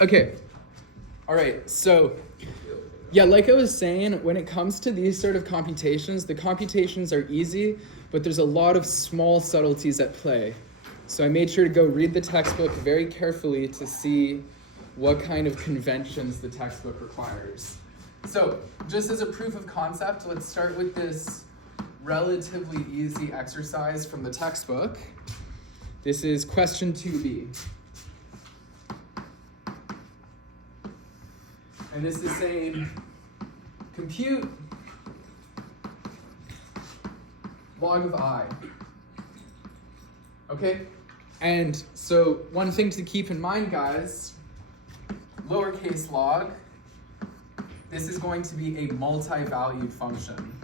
Okay. All right. So, yeah, like I was saying, when it comes to these sort of computations, the computations are easy, but there's a lot of small subtleties at play. So I made sure to go read the textbook very carefully to see what kind of conventions the textbook requires. So just as a proof of concept, let's start with this relatively easy exercise from the textbook. This is question 2b. And this is saying, compute log of I. Okay? And so one thing to keep in mind, guys, lowercase log, this is going to be a multi-valued function.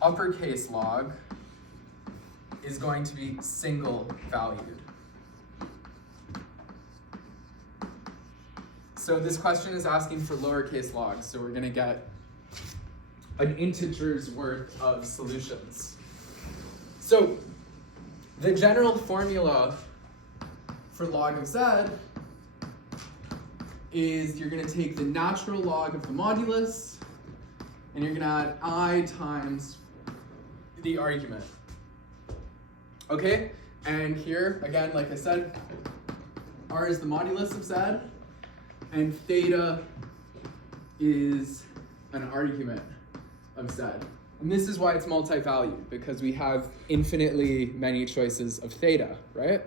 Uppercase log is going to be single valued. So this question is asking for lowercase logs, so we're going to get an integer's worth of solutions. So the general formula for log of z is you're going to take the natural log of the modulus, and you're going to add I times the argument. Okay? And here, again, like I said, R is the modulus of z, and theta is an argument of z. And this is why it's multi-valued, because we have infinitely many choices of theta, right?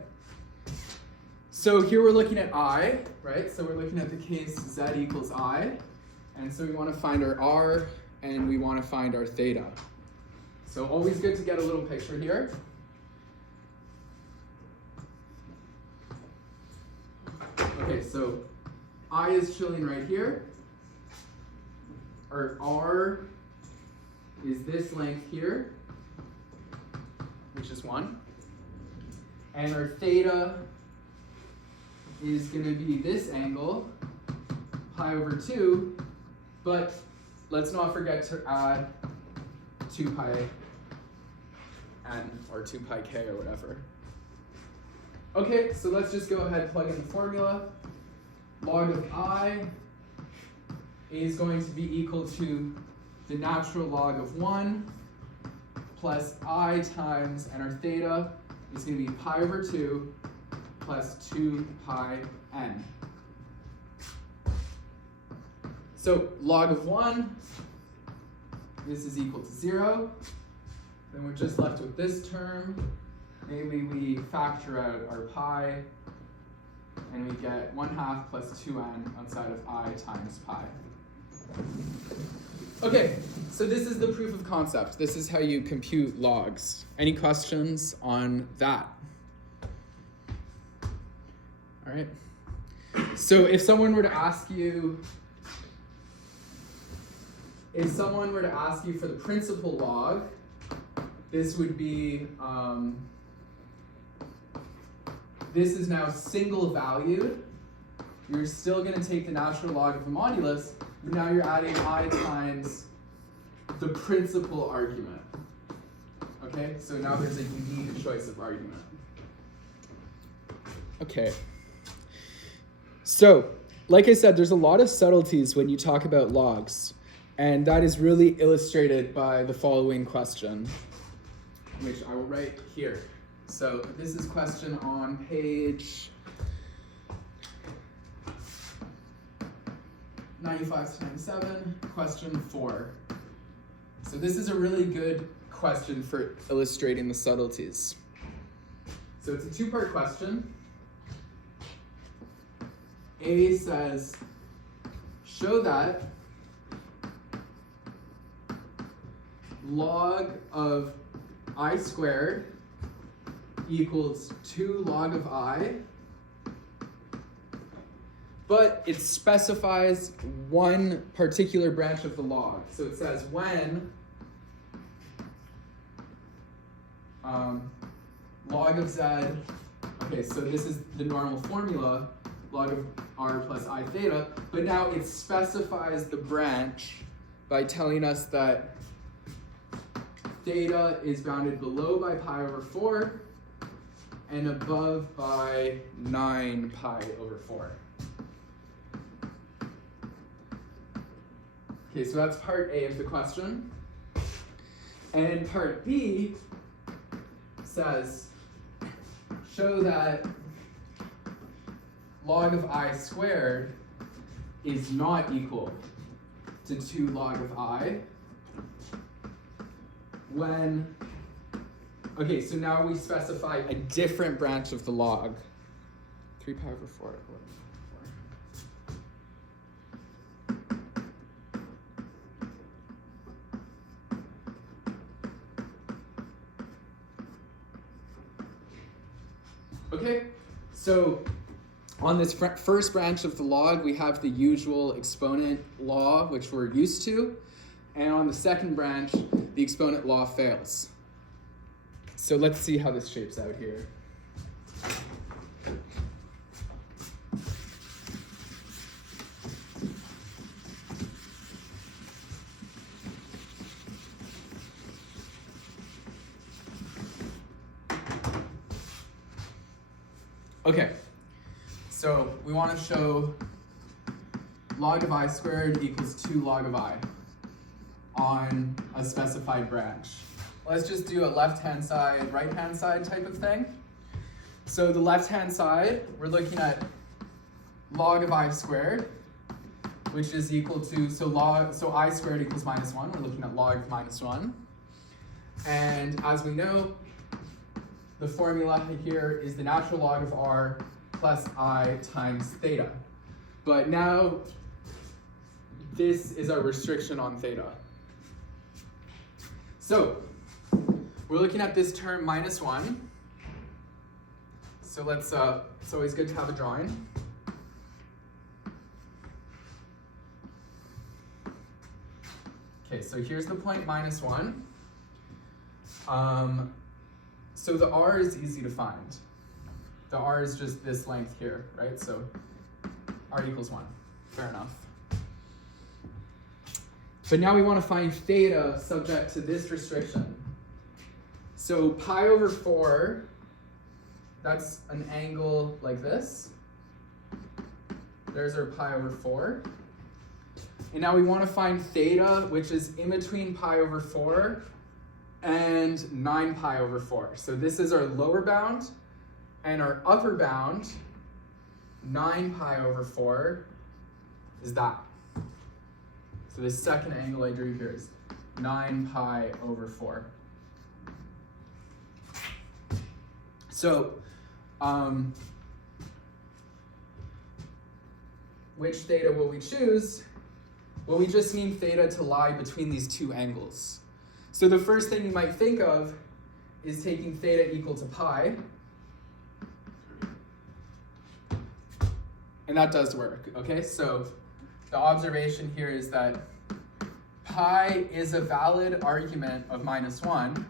So here we're looking at I, right? So we're looking at the case z equals I. And so we want to find our R, and we want to find our theta. So always good to get a little picture here. Okay, so I is chilling right here. Our R is this length here, which is 1. And our theta is going to be this angle, pi over 2, but let's not forget to add 2 pi n, or 2 pi k, or whatever. Okay, so let's just go ahead and plug in the formula. Log of I is going to be equal to the natural log of 1 plus I times, and our theta is going to be pi over 2 plus 2 pi n. So log of 1, this is equal to 0. Then we're just left with this term. Namely, we factor out our pi, and we get 1/2 plus 2n outside of I times pi. Okay, so this is the proof of concept. This is how you compute logs. Any questions on that? All right. So if someone were to ask you, for the principal log, this would be, this is now single valued. You're still going to take the natural log of the modulus, but now you're adding I times the principal argument. Okay, so now there's a unique choice of argument. Okay. So, like I said, there's a lot of subtleties when you talk about logs, and that is really illustrated by the following question, which I will write here. So this is question on page 95 to 97, question 4. So this is a really good question for illustrating the subtleties. So it's a two-part question. A says, show that log of I squared equals 2 log of I, but it specifies one particular branch of the log. So it says when log of z, okay, so this is the normal formula, log of r plus I theta, but now it specifies the branch by telling us that theta is bounded below by pi over 4, and above by 9 pi over 4. Okay, so that's part A of the question. And part B says, show that log of I squared is not equal to 2 log of I when, okay, so now we specify a different branch of the log. 3 pi over 4. Okay, so on this first branch of the log, we have the usual exponent law, which we're used to. And on the second branch, the exponent law fails. So let's see how this shapes out here. Okay, so we want to show log of I squared equals 2 log of I on a specified branch. Let's just do a left-hand side, right-hand side type of thing. So the left-hand side, we're looking at log of I squared, which is equal to, so I squared equals -1. We're looking at log of -1. And as we know, the formula here is the natural log of R plus I times theta. But now, this is our restriction on theta. So, we're looking at this term -1. So let's, it's always good to have a drawing. Okay, so here's the point -1. So the R is easy to find. The R is just this length here, right? So R equals 1, fair enough. But now we want to find theta subject to this restriction. So pi over 4, that's an angle like this. There's our pi over 4. And now we want to find theta, which is in between pi over 4 and 9 pi over 4. So this is our lower bound, and our upper bound, 9 pi over 4, is that. So this second angle I drew here is 9 pi over 4. So, which theta will we choose? Well, we just need theta to lie between these two angles. So the first thing you might think of is taking theta equal to pi. And that does work, okay? So the observation here is that pi is a valid argument of -1,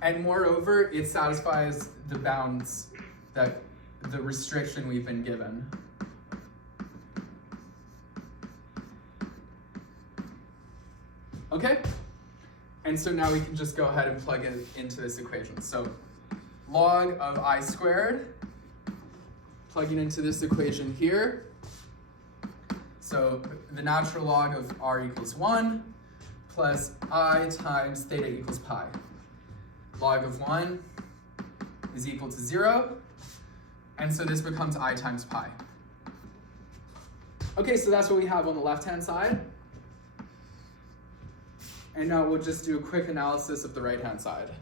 and moreover, it satisfies the bounds that the restriction we've been given. Okay? And so now we can just go ahead and plug it into this equation. So log of I squared, plugging into this equation here. So the natural log of R equals 1 plus I times theta equals pi. Log of 1 is equal to 0. And so this becomes I times pi. Okay, so that's what we have on the left-hand side. And now we'll just do a quick analysis of the right-hand side.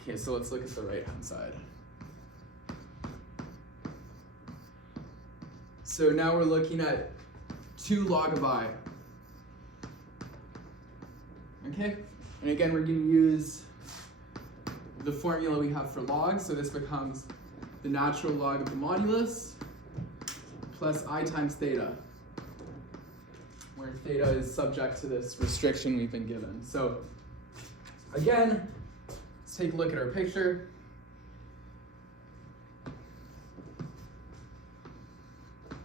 Okay, so let's look at the right-hand side. So now we're looking at 2 log of I. Okay? And again, we're going to use the formula we have for log. So this becomes the natural log of the modulus plus I times theta, where theta is subject to this restriction we've been given. So again, let's take a look at our picture.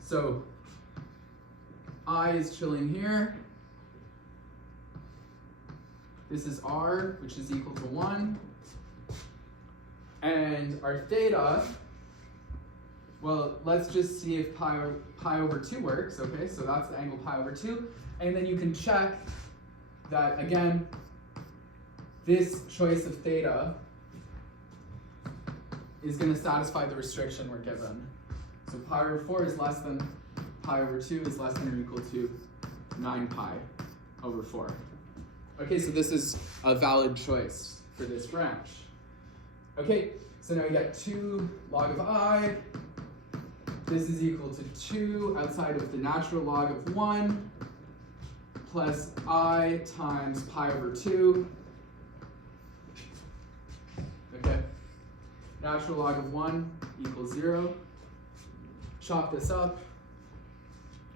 So I is chilling here. This is R, which is equal to 1. And our theta, well, let's just see if pi over 2 works. Okay, so that's the angle pi over 2. And then you can check that, again, this choice of theta is going to satisfy the restriction we're given. So pi over 4 is less than pi over 2 is less than or equal to 9 pi over 4. Okay, so this is a valid choice for this branch. Okay, so now we got 2 log of I. This is equal to 2 outside of the natural log of 1 plus I times pi over 2. Okay, natural log of 1 equals 0. Chop this up,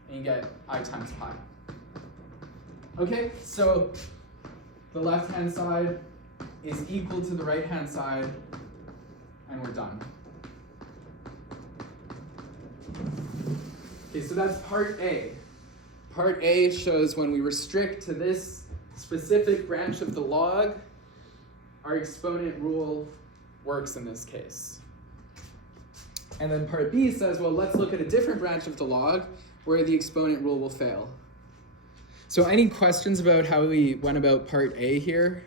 and you get I times pi. Okay, so the left-hand side is equal to the right-hand side, and we're done. Okay, so that's part A. Part A shows when we restrict to this specific branch of the log, our exponent rule works in this case. And then part B says, well, let's look at a different branch of the log where the exponent rule will fail. So any questions about how we went about part A here?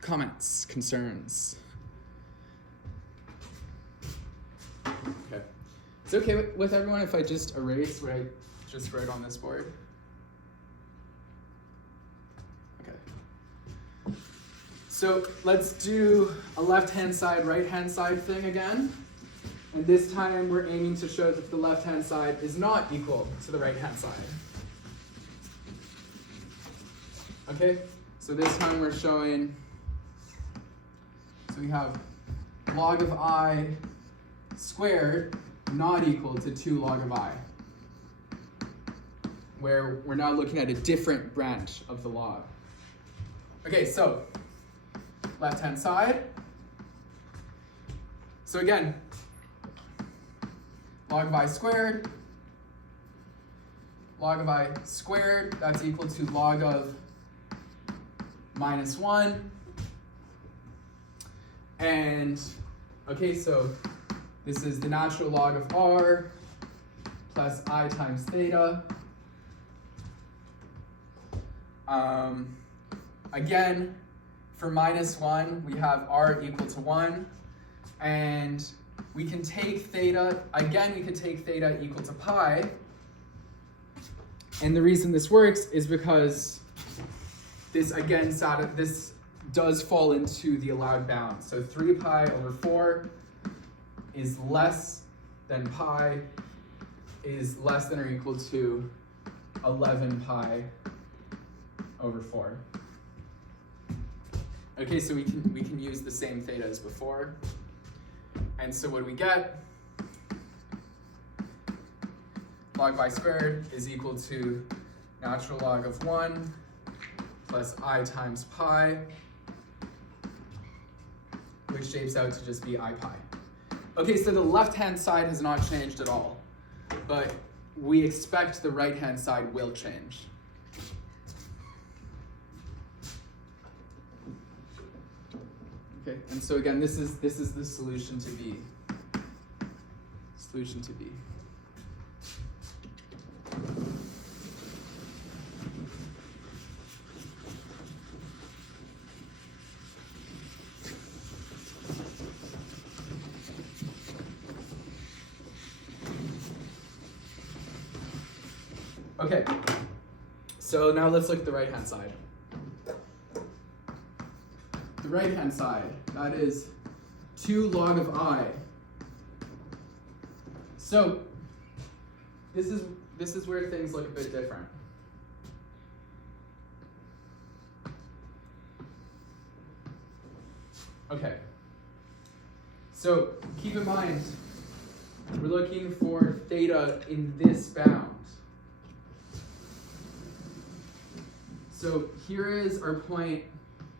Comments, concerns? Okay. Is it okay with everyone if I just erase what I just wrote on this board? Okay. So let's do a left-hand side, right-hand side thing again. And this time we're aiming to show that the left-hand side is not equal to the right-hand side. Okay, so this time we're showing, so we have log of I squared not equal to 2 log of I, where we're now looking at a different branch of the log. Okay, so left-hand side. So again, log of I squared, that's equal to log of minus 1. And, okay, so this is the natural log of R plus I times theta. Again, for minus 1, we have R equal to 1. And we can take theta, again, we could take theta equal to pi. And the reason this works is because this, again, this does fall into the allowed bound. So 3 pi over 4 is less than pi, is less than or equal to 11 pi over 4. Okay, so we can use the same theta as before. And so what do we get? Log of I squared is equal to natural log of 1 plus I times pi, which shapes out to just be I pi. Okay, so the left-hand side has not changed at all, but we expect the right-hand side will change. Okay, and so again, this is the solution to B. Solution to B. Okay, so now let's look at the right-hand side. The right-hand side, that is 2 log of I. So this is where things look a bit different. Okay, so keep in mind We're looking for theta in this bound. So here is our point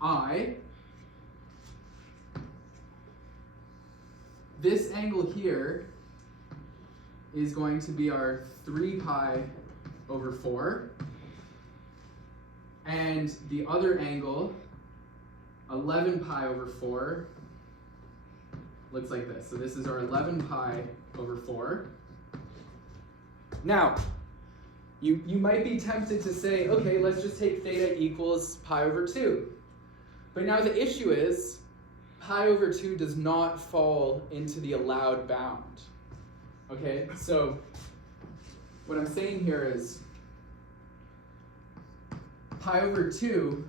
I. This angle here is going to be our 3 pi over 4. And the other angle, 11 pi over 4, looks like this. So this is our 11 pi over 4. Now, you might be tempted to say, okay, let's just take theta equals pi over 2. But now the issue is, pi over 2 does not fall into the allowed bound. Okay, so what I'm saying here is, pi over 2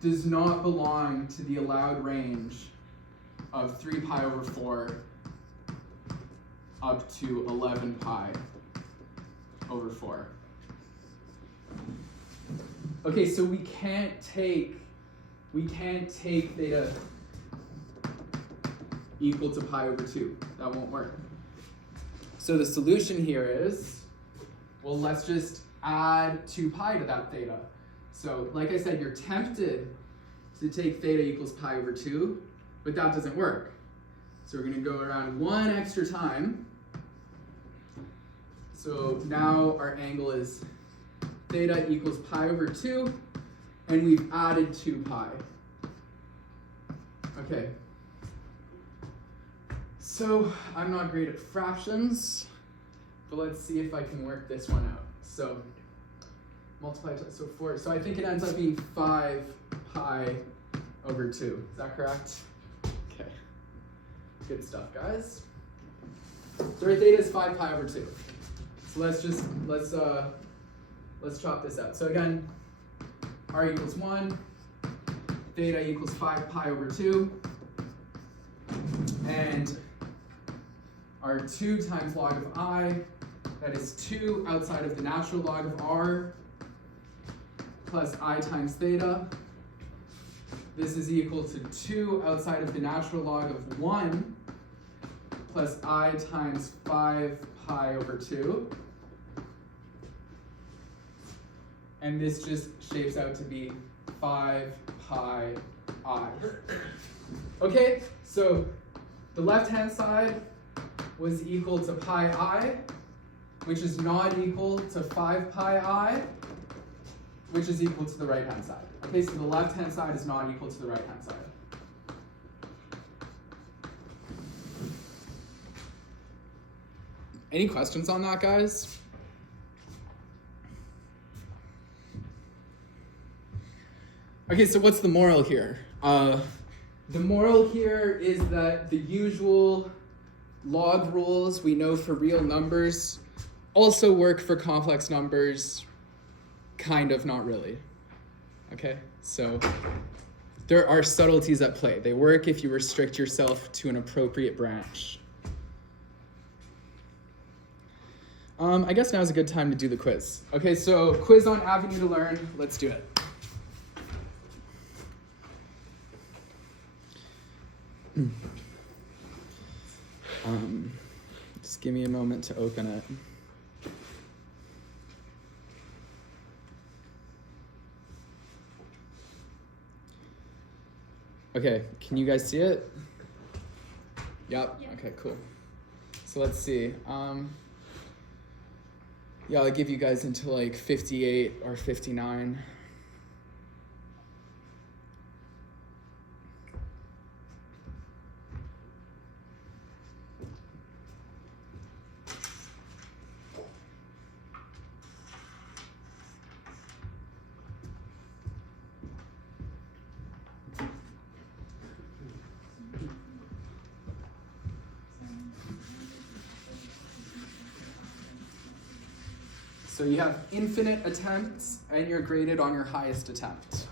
does not belong to the allowed range of 3 pi over 4 up to 11 pi over 4. Okay, so we can't take theta equal to pi over 2. That won't work. So the solution here is, well, let's just add 2 pi to that theta. So like I said, you're tempted to take theta equals pi over 2, but that doesn't work. So we're going to go around one extra time. So now our angle is theta equals pi over 2, and we've added 2 pi. Okay. So I'm not great at fractions, but let's see if I can work this one out. So multiply, so 4, so I think it ends up being 5 pi over 2. Is that correct? Okay. Good stuff, guys. So our theta is 5 pi over 2. So let's chop this out. So again, r equals 1, theta equals 5 pi over 2, and our 2 times log of I, that is 2 outside of the natural log of r, plus I times theta. This is equal to 2 outside of the natural log of 1, plus I times 5 pi over 2. And this just shapes out to be 5 pi I. Okay, so the left-hand side was equal to pi I, which is not equal to 5 pi I, which is equal to the right-hand side. Okay, so the left-hand side is not equal to the right-hand side. Any questions on that, guys? Okay, so what's the moral here? The moral here is that the usual log rules we know for real numbers also work for complex numbers, kind of, not really. Okay, so there are subtleties at play. They work if you restrict yourself to an appropriate branch. I guess now is a good time to do the quiz. Okay, so quiz on Avenue to Learn. Let's do it. Just give me a moment to open it. Okay, can you guys see it? Yep. Yeah. Okay, cool. So let's see. Yeah, I'll give you guys until like 58 or 59. So you have infinite attempts, and you're graded on your highest attempt.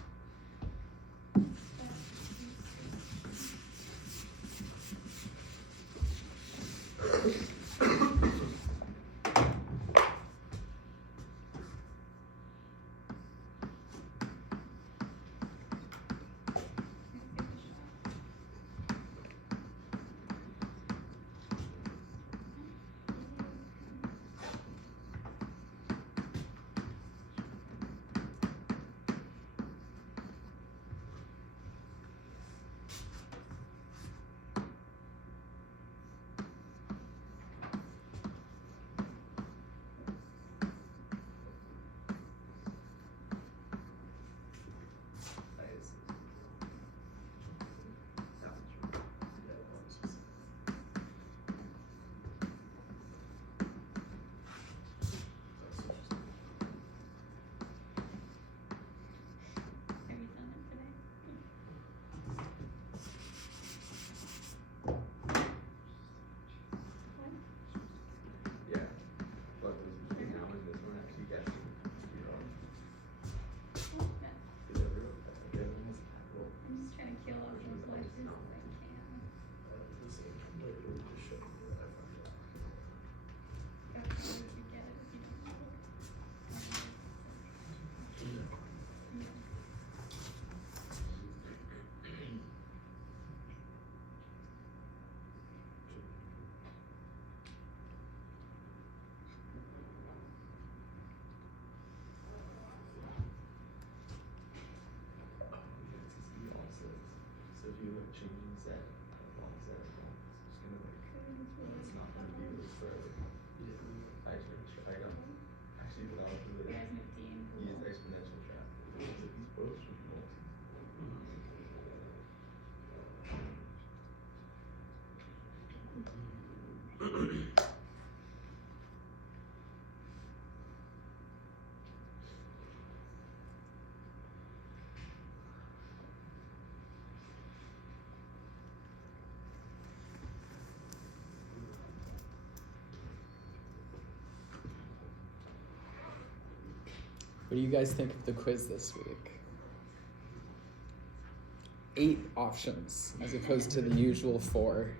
changing Z along Z along. It's gonna like, it's not gonna be really forever. Actually, but I'll do it. Use exponential trap. These both should be multi. What do you guys think of the quiz this week? 8 options as opposed to the usual 4.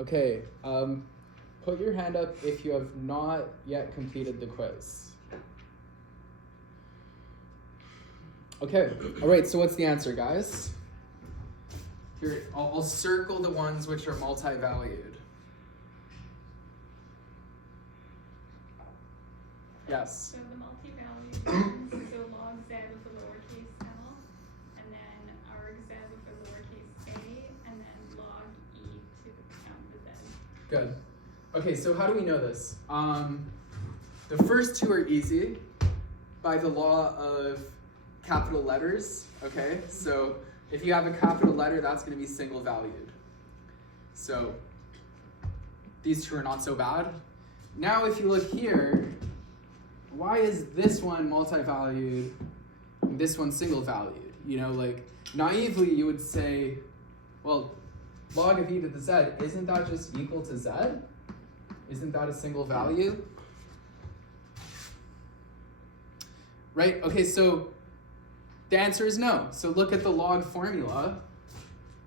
Okay, put your hand up if you have not yet completed the quiz. Okay, all right, so what's the answer, guys? Here, I'll circle the ones which are multi-valued. Yes? So the multi-valued ones, so log z with a lowercase l, and then arg z with a lowercase a, and then log e to count the z. Good. Okay, so how do we know this? The first 2 are easy by the law of capital letters, okay? So if you have a capital letter, that's going to be single valued. So these 2 are not so bad. Now if you look here, why is this one multi-valued and this one single valued? You know, like naively you would say, well, log of e to the z, isn't that just equal to z? Isn't that a single value? Right, okay, so the answer is no. So look at the log formula,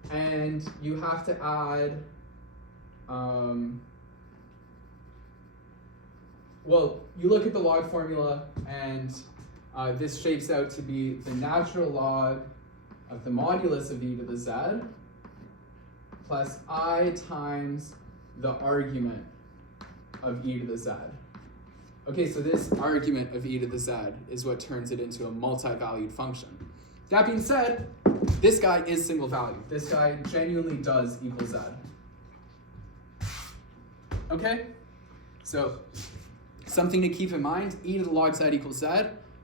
and you have to add, well, you look at the log formula, and this shapes out to be the natural log of the modulus of e to the z plus I times the argument of e to the z. Okay, so this argument of e to the z is what turns it into a multi-valued function. That being said, this guy is single valued. This guy genuinely does equal z. Okay? So, something to keep in mind, e to the log z equals z.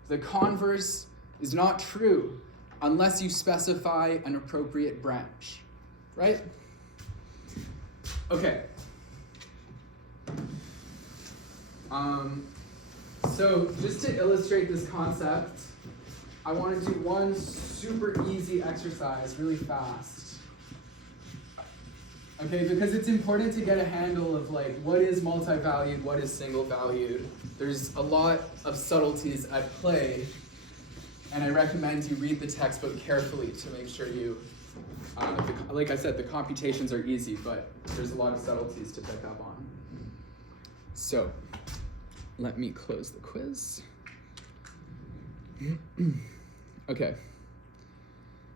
The converse is not true unless you specify an appropriate branch, right? Okay. So just to illustrate this concept, I want to do one super easy exercise really fast. Okay, because it's important to get a handle of like what is multi-valued, what is single valued. There's a lot of subtleties at play, and I recommend you read the textbook carefully to make sure you, like I said, the computations are easy, but there's a lot of subtleties to pick up on. So, let me close the quiz. Okay.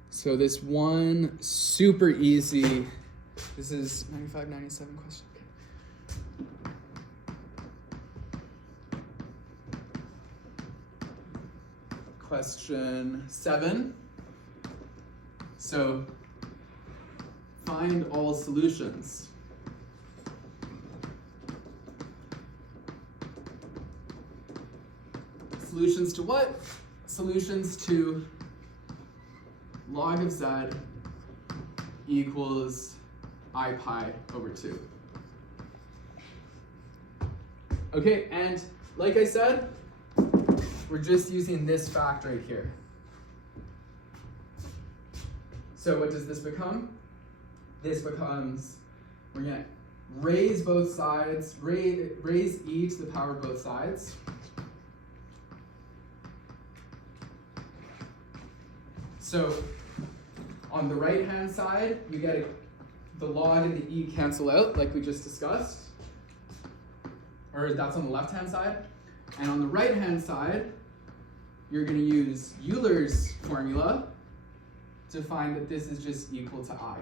So this one super easy This is 95, 97 question. Okay. Question 7. So, find all solutions. Solutions to what? Solutions to log of z equals I pi over 2. Okay, and like I said, we're just using this fact right here. So what does this become? This becomes, we're going to raise both sides, raise e to the power of both sides. So on the right-hand side, you get the log and the e cancel out, like we just discussed. Or that's on the left-hand side. And on the right-hand side, you're going to use Euler's formula to find that this is just equal to I.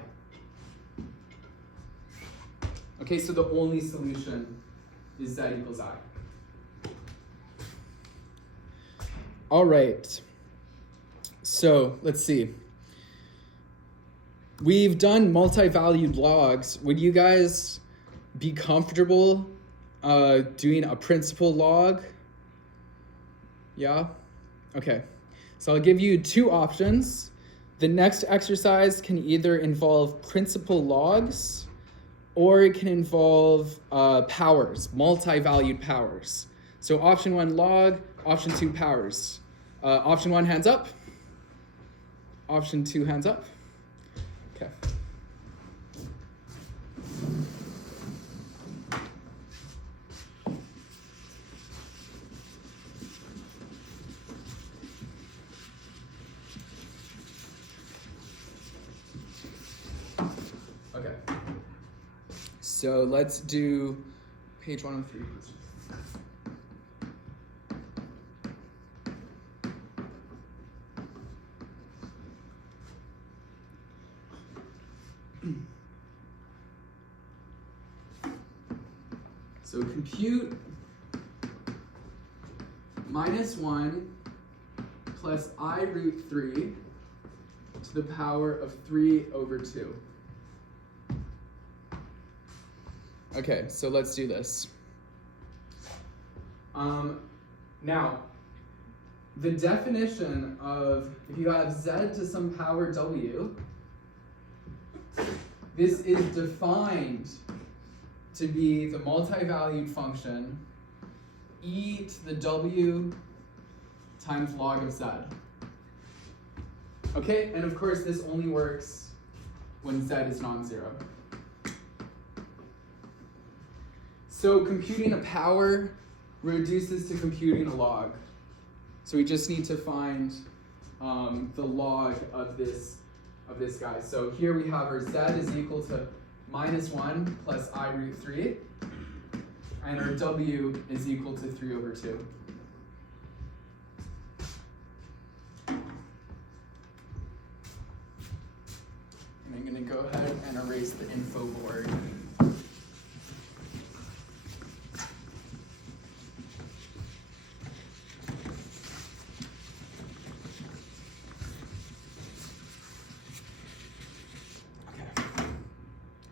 Okay, so the only solution is z equals I. All right. So let's see. We've done multi-valued logs. Would you guys be comfortable doing a principal log? Yeah? Okay. So I'll give you 2 options. The next exercise can either involve principal logs or it can involve powers, multi-valued powers. So option 1 log, option 2 powers. Option 1 hands up. Option 2 hands up. Okay. Okay. So let's do page 103. So compute -1 plus I root 3 to the power of 3 over 2. Okay, so let's do this. Now, the definition of, if you have z to some power w, this is defined to be the multi-valued function e to the w times log of z. Okay, and of course this only works when z is non-zero. So computing a power reduces to computing a log. So we just need to find the log of this guy. So here we have our z is equal to -1 plus I root 3, and our w is equal to 3 over 2. And I'm going to go ahead and erase the info board.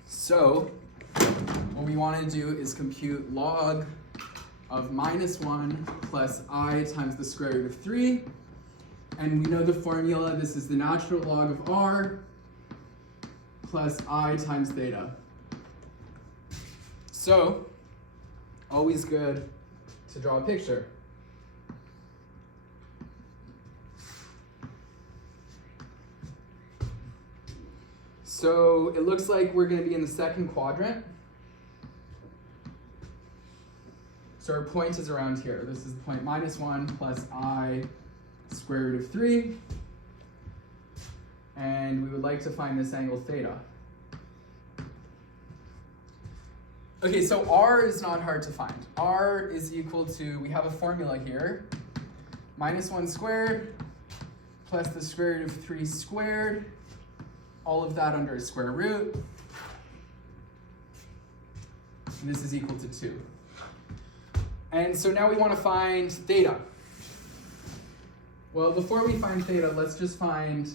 So what we want to do is compute log of -1 plus I times the square root of 3. And we know the formula, this is the natural log of R plus I times theta. So, always good to draw a picture. So it looks like we're going to be in the second quadrant. So our point is around here. This is the point -1 plus I square root of 3. And we would like to find this angle theta. Okay, so R is not hard to find. R is equal to, we have a formula here, -1 squared plus the square root of 3 squared, all of that under a square root. and this is equal to 2. And so now we want to find theta. Well, before we find theta, let's just find,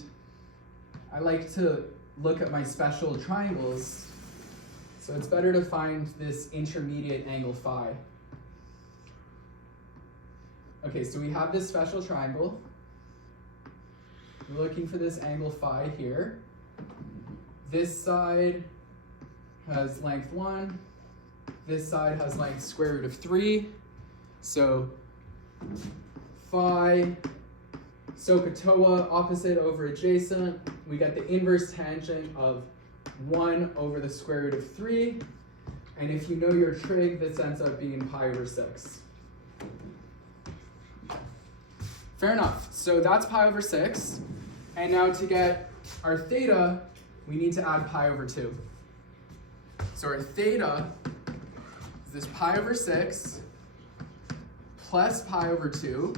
I like to look at my special triangles, so it's better to find this intermediate angle phi. Okay, so we have this special triangle. We're looking for this angle phi here. This side has length 1. This side has length square root of 3. So phi SOHCAHTOA, opposite over adjacent. We get the inverse tangent of 1 over the square root of 3. And if you know your trig, this ends up being pi over 6. Fair enough. So that's pi over 6. And now to get our theta, we need to add pi over 2. So our theta is this pi over 6 plus pi over 2,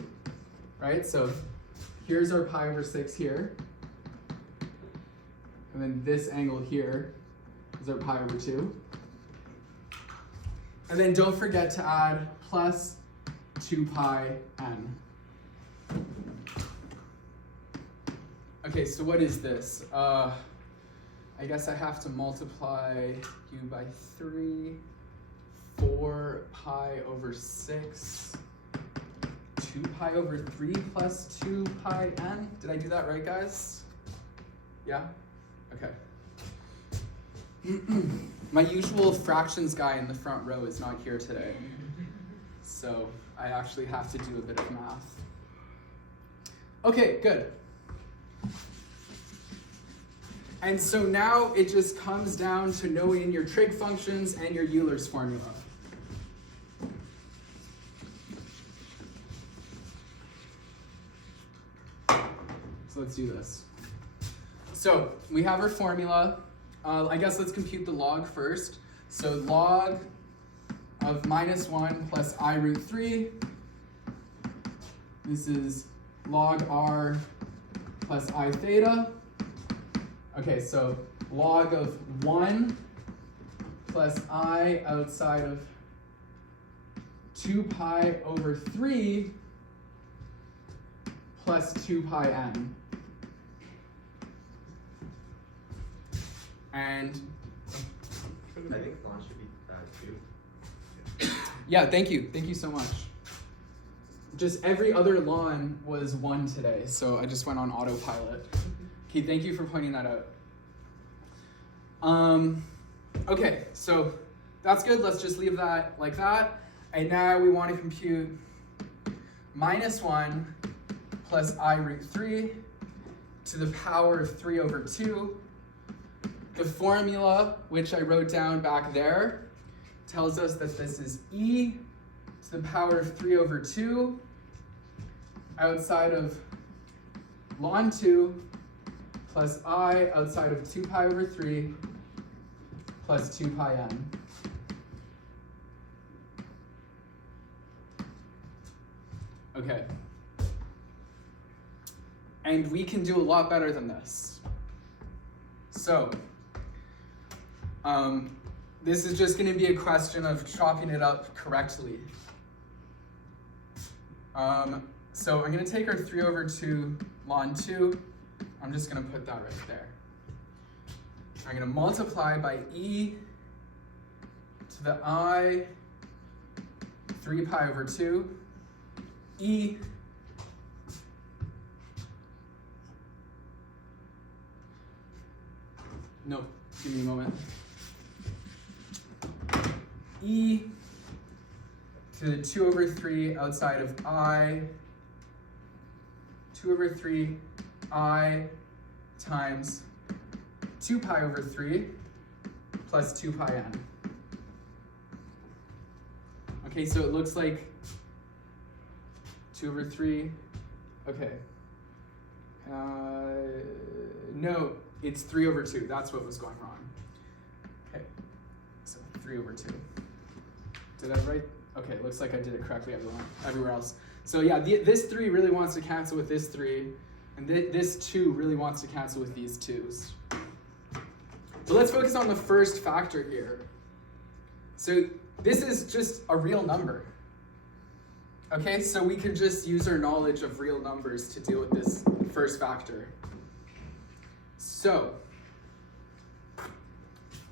right? So here's our pi over 6 here. And then this angle here is our pi over 2. And then don't forget to add plus 2 pi n. Okay, so what is this? I guess I have to multiply u by 3, 4 pi over 6, 2 pi over 3 plus 2 pi n. Did I do that right, guys? Yeah? Okay. My usual fractions guy in the front row is not here today, so I actually have to do a bit of math. Okay, good. And so now it just comes down to knowing your trig functions and your Euler's formula. So let's do this. So we have our formula. I guess let's compute the log first. So log of -1 plus I root 3. This is log r plus I theta. Okay, so log of 1 plus I outside of 2 pi over 3 plus 2 pi n. And I think log should be 2. yeah, thank you so much. Just every other ln was 1 today, so I just went on autopilot. Okay, thank you for pointing that out. Okay, so that's good. Let's just leave that like that. And now we want to compute -1 plus I root 3 to the power of 3 over 2. The formula, which I wrote down back there, tells us that this is e to the power of 3 over 2 outside of ln 2 plus I outside of 2 pi over 3 plus 2 pi n. Okay. And we can do a lot better than this. So, this is just going to be a question of chopping it up correctly. So I'm going to take our 3 over 2 ln 2. I'm just going to put that right there. I'm going to multiply by e to the I 3 pi over 2 e no, give me a moment. E to the 2 over 3 outside of I 2 over 3 I times 2 pi over 3 plus 2 pi n. Okay, so it looks like 2 over 3, okay. No, it's 3 over 2, that's what was going wrong. Okay, so 3 over 2. Did I write? Okay, looks like I did it correctly everywhere else. So yeah, this 3 really wants to cancel with this 3, and this 2 really wants to cancel with these 2's. So let's focus on the first factor here. So this is just a real number. Okay, so we can just use our knowledge of real numbers to deal with this first factor. So,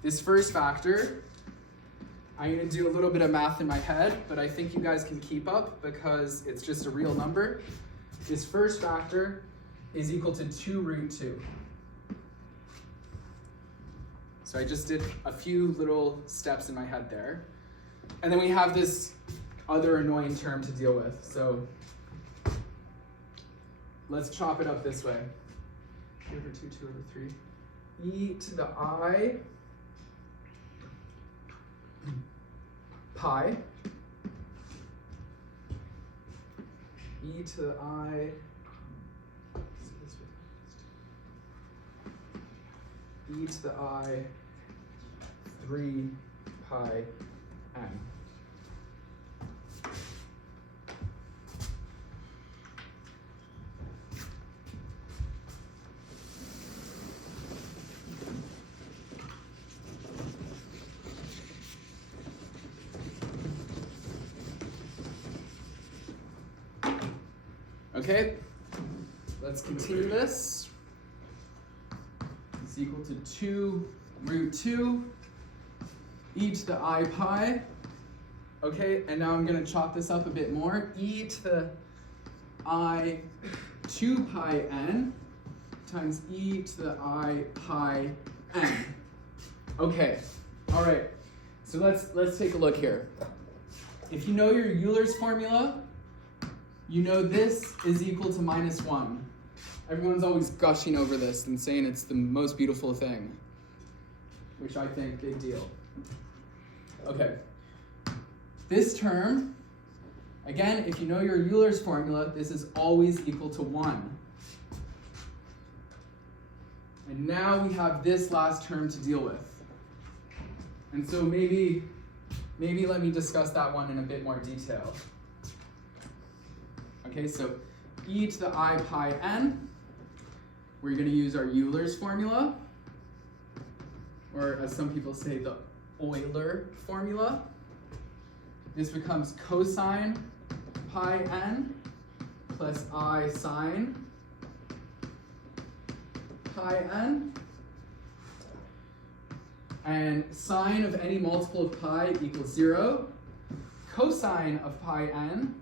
this first factor, I'm going to do a little bit of math in my head, but I think you guys can keep up because it's just a real number. This first factor is equal to 2 root 2. So I just did a few little steps in my head there. And then we have this other annoying term to deal with. So let's chop it up this way. 2 over 2, 2 over 3. E to the I pi. E to the I. E to the I 3 pi n. Okay, let's continue this. It's equal to 2 root 2 e to the I pi. Okay, and now I'm going to chop this up a bit more. E to the I 2 pi n times e to the I pi n. Okay, all right. So let's take a look here. If you know your Euler's formula, you know this is equal to -1. Everyone's always gushing over this and saying it's the most beautiful thing, which I think, big deal. Okay. This term, again, if you know your Euler's formula, this is always equal to 1. And now we have this last term to deal with. And so maybe let me discuss that one in a bit more detail. Okay, so e to the I pi n, we're going to use our Euler's formula, or as some people say, the Euler formula. This becomes cosine pi n plus I sine pi n. And sine of any multiple of pi equals 0. Cosine of pi n,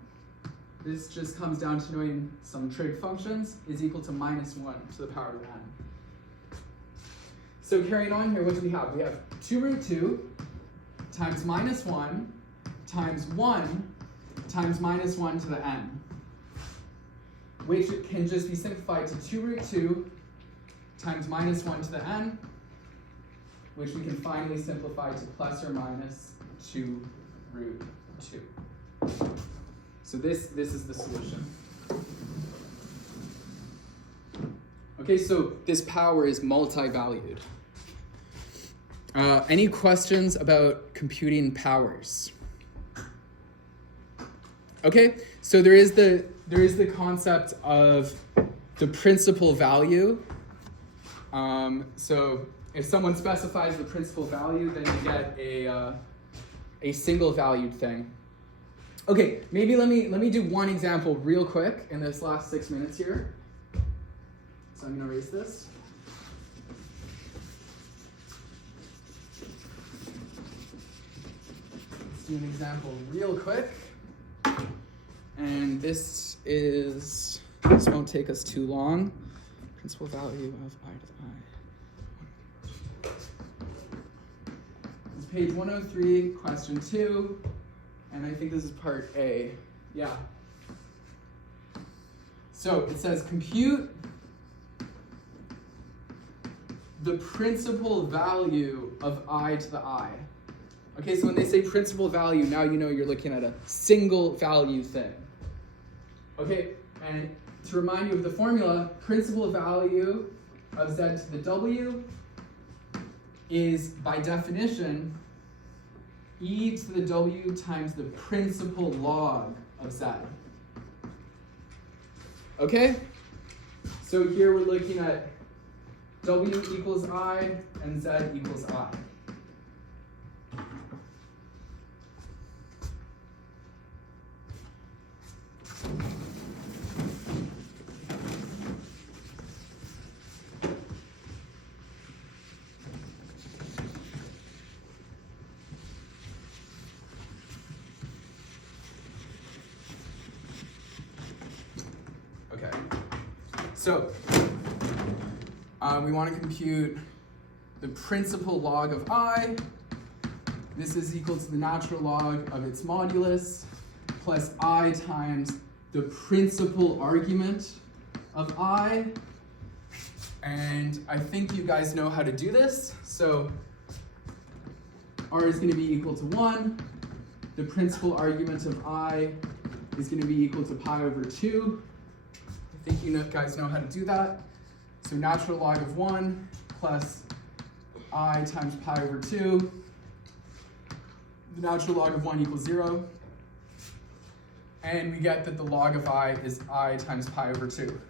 this just comes down to knowing some trig functions, is equal to -1 to the power of n. So carrying on here, what do we have? We have 2 root 2 times -1 times 1 times -1 to the n, which can just be simplified to 2 root 2 times -1 to the n, which we can finally simplify to plus or minus 2 root 2. So this is the solution. Okay, so this power is multi-valued. Any questions about computing powers? Okay, so there is the concept of the principal value. So if someone specifies the principal value, then you get a single valued thing. Okay, maybe let me do one example real quick in this last 6 minutes here. So I'm going to erase this. Let's do an example real quick. And this won't take us too long. Principal value of I to the I. This is page 103, question 2. And I think this is part A. Yeah. So it says compute the principal value of I to the I. Okay, so when they say principal value, now you know you're looking at a single value thing. Okay, and to remind you of the formula, principal value of z to the w is, by definition, e to the w times the principal log of z. Okay? So here we're looking at w equals I and z equals I. So we want to compute the principal log of I. This is equal to the natural log of its modulus plus I times the principal argument of I. And I think you guys know how to do this. So R is going to be equal to 1. The principal argument of I is going to be equal to pi over 2. I think you guys know how to do that. So natural log of 1 plus I times pi over 2. The natural log of 1 equals 0. And we get that the log of I is I times pi over 2.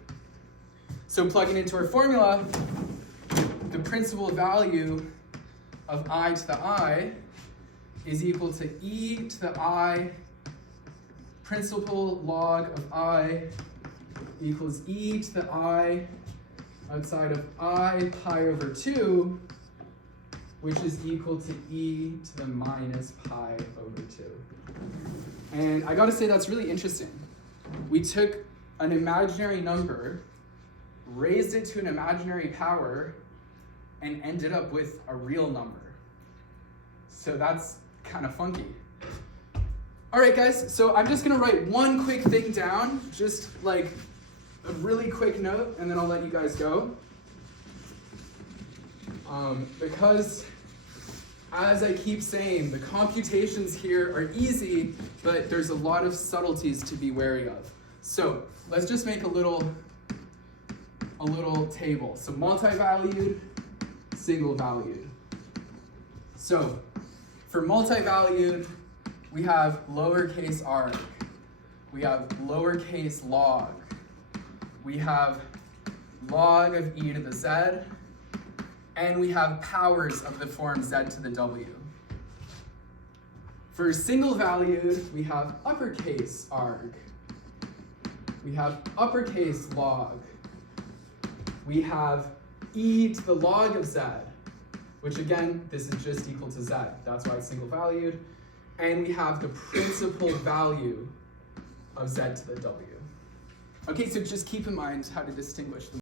So plugging into our formula, the principal value of I to the I is equal to e to the I, principal log of I equals e to the I outside of I pi over 2, which is equal to e to the minus pi over 2. And I gotta say, that's really interesting. We took an imaginary number, raised it to an imaginary power, and ended up with a real number. So that's kind of funky. All right, guys, so I'm just gonna write one quick thing down, just like a really quick note, and then I'll let you guys go. Because, as I keep saying, the computations here are easy, but there's a lot of subtleties to be wary of. So let's just make a little table. So multi-valued, single-valued. So for multi-valued, we have lowercase arg, we have lowercase log, we have log of e to the z, and we have powers of the form z to the w. For single-valued, we have uppercase arg, we have uppercase log, we have e to the log of z, which again, this is just equal to z. That's why it's single-valued. And we have the principal value of z to the w. Okay, so just keep in mind how to distinguish them.